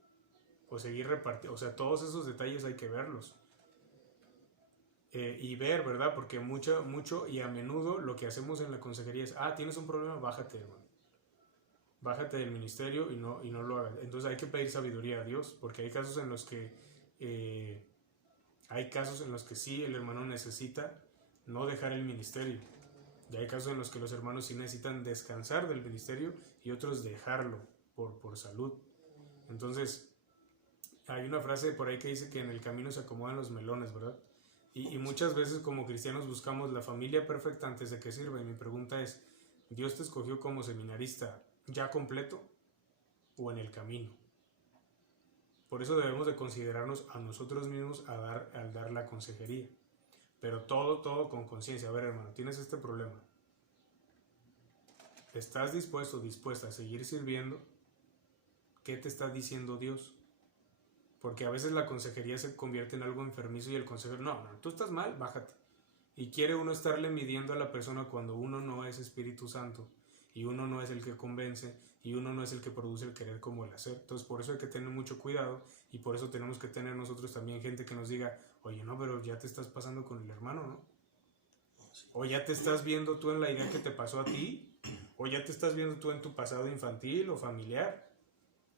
o seguir repartiendo. O sea, todos esos detalles hay que verlos. Y ver, ¿verdad? Porque mucho y a menudo lo que hacemos en la consejería es, tienes un problema, bájate, hermano. Bájate del ministerio y no lo hagas. Entonces hay que pedir sabiduría a Dios, porque hay casos en los que sí el hermano necesita no dejar el ministerio. Y hay casos en los que los hermanos sí necesitan descansar del ministerio y otros dejarlo por salud. Entonces, hay una frase por ahí que dice que en el camino se acomodan los melones, ¿verdad? Y muchas veces como cristianos buscamos la familia perfecta antes de que sirva. Y mi pregunta es, ¿Dios te escogió como seminarista ya completo o en el camino? Por eso debemos de considerarnos a nosotros mismos al dar la consejería. Pero todo con conciencia. A ver, hermano, tienes este problema. ¿Estás dispuesta a seguir sirviendo? ¿Qué te está diciendo Dios? Porque a veces la consejería se convierte en algo enfermizo y el consejero, no, tú estás mal, bájate. Y quiere uno estarle midiendo a la persona cuando uno no es Espíritu Santo y uno no es el que convence y uno no es el que produce el querer como el hacer. Entonces por eso hay que tener mucho cuidado y por eso tenemos que tener nosotros también gente que nos diga, oye, no, pero ya te estás pasando con el hermano, ¿no? O ya te estás viendo tú en la idea que te pasó a ti, o ya te estás viendo tú en tu pasado infantil o familiar.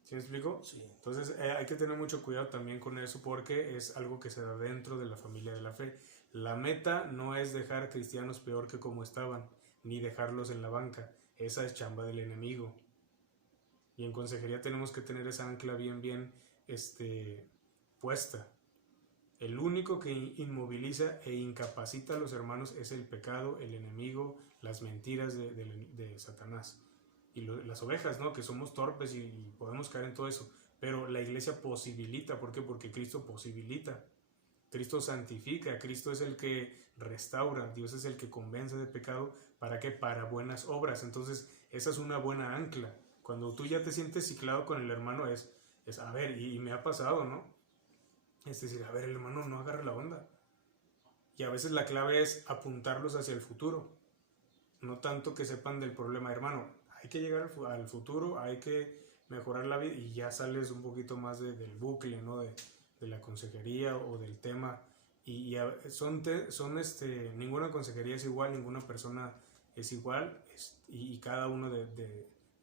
¿Sí me explico? Sí. Entonces hay que tener mucho cuidado también con eso porque es algo que se da dentro de la familia de la fe. La meta no es dejar a cristianos peor que como estaban, ni dejarlos en la banca. Esa es chamba del enemigo. Y en consejería tenemos que tener esa ancla bien puesta. El único que inmoviliza e incapacita a los hermanos es el pecado, el enemigo, las mentiras de Satanás. Y las ovejas, ¿no? Que somos torpes y podemos caer en todo eso. Pero la iglesia posibilita. ¿Por qué? Porque Cristo posibilita. Cristo santifica. Cristo es el que restaura. Dios es el que convence de pecado. ¿Para qué? Para buenas obras. Entonces, esa es una buena ancla. Cuando tú ya te sientes ciclado con el hermano es a ver, y me ha pasado, ¿no? Es decir, a ver, el hermano no agarra la onda. Y a veces la clave es apuntarlos hacia el futuro. No tanto que sepan del problema, hermano. Hay que llegar al futuro, hay que mejorar la vida y ya sales un poquito más del bucle, ¿no? De la consejería o del tema. Y ninguna consejería es igual, ninguna persona es igual y cada uno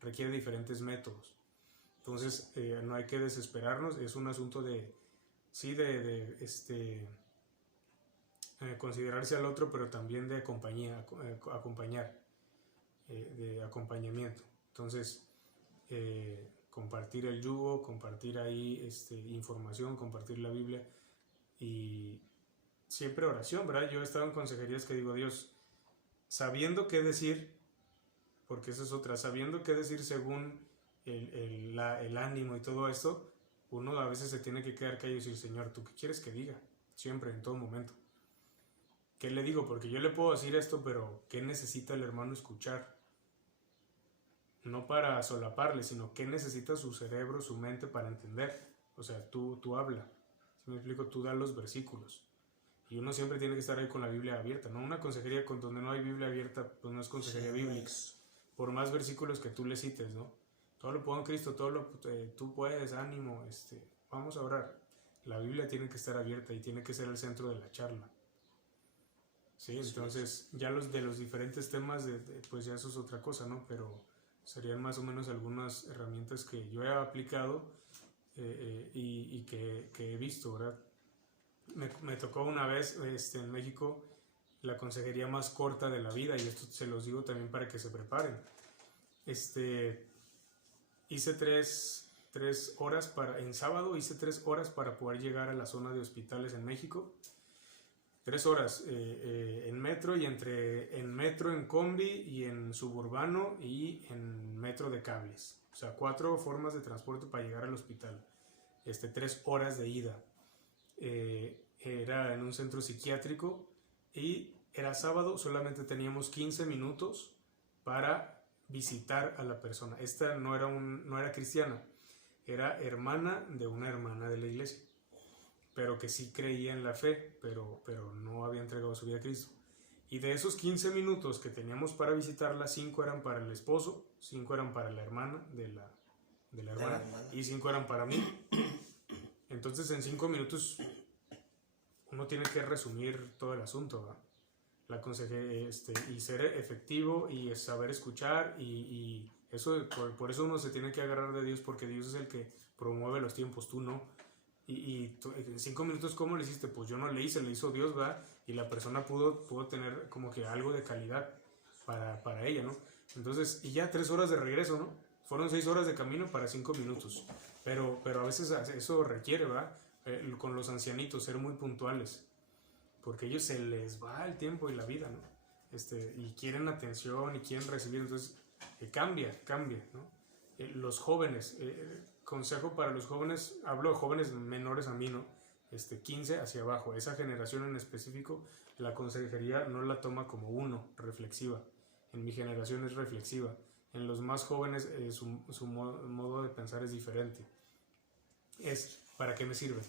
requiere diferentes métodos. Entonces no hay que desesperarnos, es un asunto de considerarse al otro, pero también de acompañar. De acompañamiento. Entonces, compartir el yugo, compartir ahí información, compartir la Biblia y siempre oración, ¿verdad? Yo he estado en consejerías que digo, Dios, sabiendo qué decir, porque esa es otra, sabiendo qué decir según el ánimo y todo esto, uno a veces se tiene que quedar callado y decir, Señor, ¿tú qué quieres que diga? Siempre, en todo momento. ¿Qué le digo? Porque yo le puedo decir esto, pero ¿qué necesita el hermano escuchar? No para solaparle, sino ¿qué necesita su cerebro, su mente para entender? O sea, tú habla. Si me explico, tú da los versículos. Y uno siempre tiene que estar ahí con la Biblia abierta, ¿no? Una consejería donde no hay Biblia abierta, pues no es consejería bíblica. Por más versículos que tú le cites, ¿no? Todo lo puedo en Cristo, tú puedes, ánimo, vamos a orar. La Biblia tiene que estar abierta y tiene que ser el centro de la charla. Sí, entonces ya de los diferentes temas, pues ya eso es otra cosa, ¿no? Pero serían más o menos algunas herramientas que yo he aplicado y que he visto, ¿verdad? Me tocó una vez en México la consejería más corta de la vida y esto se los digo también para que se preparen. Hice 3 horas en sábado, hice 3 horas para poder llegar a la zona de hospitales en México. 3 horas en metro y en metro, en combi y en suburbano y en metro de cables. O sea, 4 formas de transporte para llegar al hospital. 3 horas de ida. Era en un centro psiquiátrico y era sábado, solamente teníamos 15 minutos para visitar a la persona. Esta no era cristiana, era hermana de una hermana de la iglesia, pero que sí creía en la fe, pero no había entregado su vida a Cristo. Y de esos 15 minutos que teníamos para visitarla, 5 eran para el esposo, 5 eran para la hermana de la hermana y 5 eran para mí. Entonces en 5 minutos uno tiene que resumir todo el asunto, ¿verdad? La consejería, y ser efectivo y saber escuchar y eso, por eso uno se tiene que agarrar de Dios, porque Dios es el que promueve los tiempos, tú no. Y en 5 minutos, ¿cómo le hiciste? Pues yo no le hice, le hizo Dios, ¿verdad? Y la persona pudo tener como que algo de calidad para ella, ¿no? Entonces, y ya 3 horas de regreso, ¿no? Fueron 6 horas de camino para 5 minutos. Pero a veces eso requiere, ¿verdad? Con los ancianitos, ser muy puntuales, porque a ellos se les va el tiempo y la vida, ¿no? Y quieren atención y quieren recibir, entonces cambia, ¿no? Los jóvenes, consejo para los jóvenes, hablo de jóvenes menores a mí, ¿no? 15 hacia abajo, esa generación en específico, la consejería no la toma como reflexiva. En mi generación es reflexiva. En los más jóvenes su modo de pensar es diferente. ¿Para qué me sirve?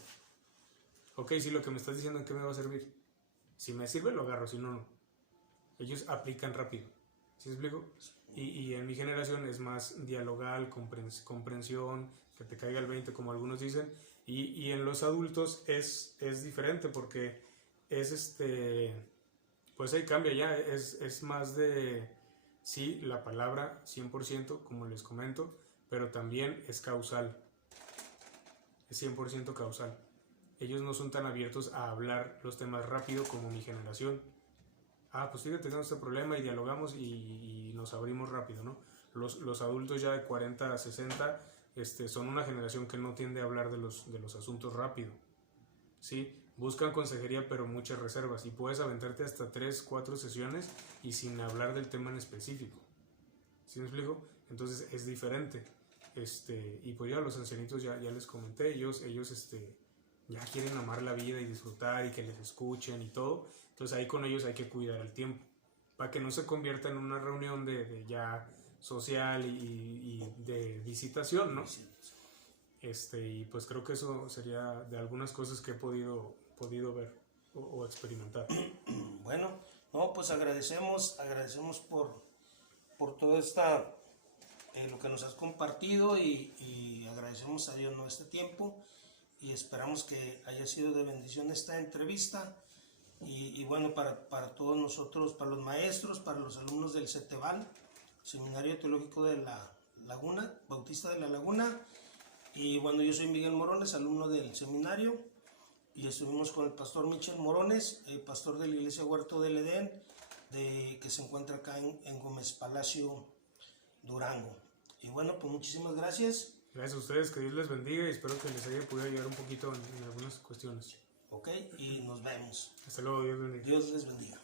Ok, si lo que me estás diciendo, ¿en qué me va a servir? Si me sirve, lo agarro, si no, no. Ellos aplican rápido. ¿Sí me explico? Y en mi generación es más dialogal, comprensión, que te caiga el 20, como algunos dicen. Y en los adultos es diferente, porque es pues ahí cambia ya, es más de, sí, la palabra 100%, como les comento, pero también es causal. Es 100% causal. Ellos no son tan abiertos a hablar los temas rápido como mi generación. Pues fíjate, tenemos este problema y dialogamos y nos abrimos rápido, ¿no? Los adultos ya de 40 a 60 son una generación que no tiende a hablar de los asuntos rápido, ¿sí? Buscan consejería, pero muchas reservas, y puedes aventarte hasta 3, 4 sesiones y sin hablar del tema en específico. ¿Sí me explico? Entonces es diferente. Y pues ya los ancianitos ya les comenté, ellos ya quieren amar la vida y disfrutar y que les escuchen y todo. Entonces ahí con ellos hay que cuidar el tiempo para que no se convierta en una reunión de ya social y de visitación, ¿no? Y pues creo que eso sería de algunas cosas que he podido ver o experimentar. Bueno, no, pues agradecemos por todo lo que nos has compartido y agradecemos a Dios, ¿no?, este tiempo, y esperamos que haya sido de bendición esta entrevista. Y bueno, para todos nosotros, para los maestros, para los alumnos del CETEBAL, Seminario Teológico de la Laguna, Bautista de la Laguna. Y bueno, yo soy Miguel Morones, alumno del seminario, y estuvimos con el pastor Michel Morones, pastor de la Iglesia Huerto del Edén, que se encuentra acá en Gómez Palacio, Durango. Y bueno, pues muchísimas gracias. Gracias a ustedes, que Dios les bendiga, y espero que les haya podido ayudar un poquito en algunas cuestiones. Ok, y nos vemos. Hasta luego, Dios bendiga. Dios les bendiga.